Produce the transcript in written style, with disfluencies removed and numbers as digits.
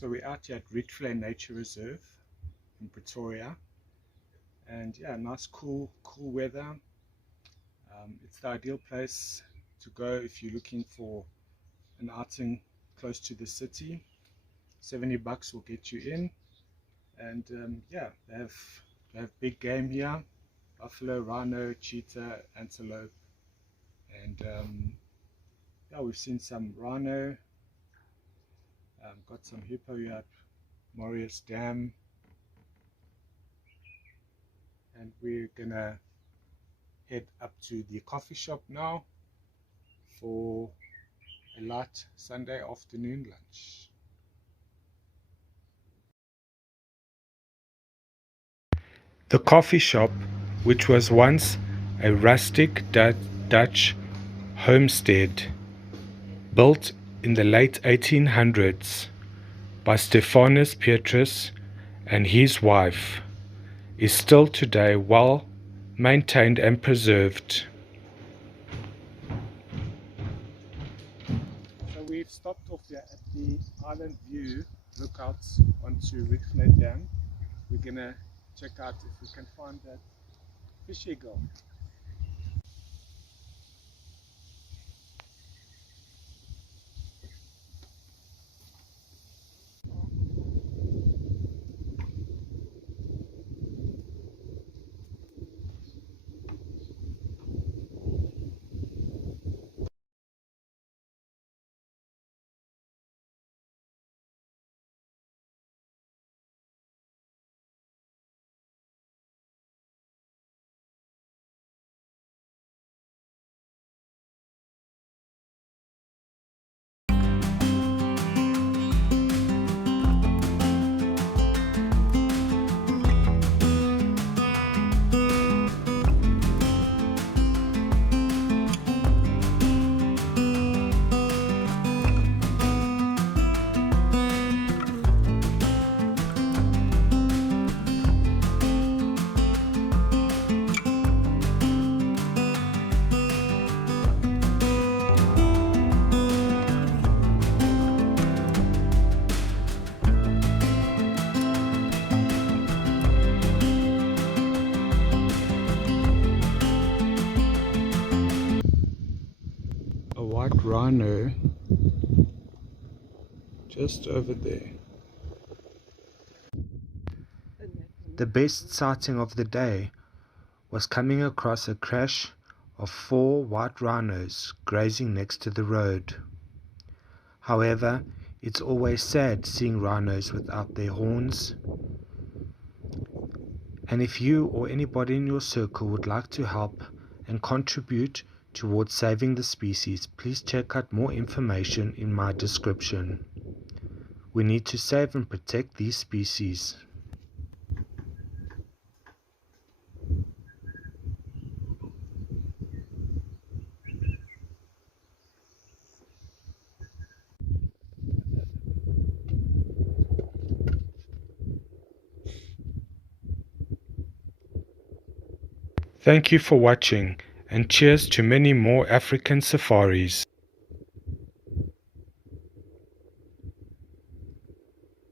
So we're out here at Rietvlei Nature Reserve in Pretoria, and yeah, nice cool weather. It's the ideal place to go if you're looking for an outing close to the city. $70 will get you in, and yeah, they have big game here: buffalo, rhino, cheetah, antelope, and yeah, we've seen some rhino. Got some hippo here at Marius Dam, and we're gonna head up to the coffee shop now for a light Sunday afternoon lunch. The coffee shop, which was once a rustic Dutch homestead built in the late 1800s by Stephanus Petrus and his wife, is still today well maintained and preserved. So we've stopped off here at the Island View lookouts onto Rietvlei Dam. We're gonna check out if we can find that fish eagle. A white rhino just over there. The best sighting of the day was coming across a crash of 4 white rhinos grazing next to the road. However, it's always sad seeing rhinos without their horns. And if you or anybody in your circle would like to help and contribute towards saving the species, please check out more information in my description. We need to save and protect these species. Thank you for watching, and cheers to many more African safaris.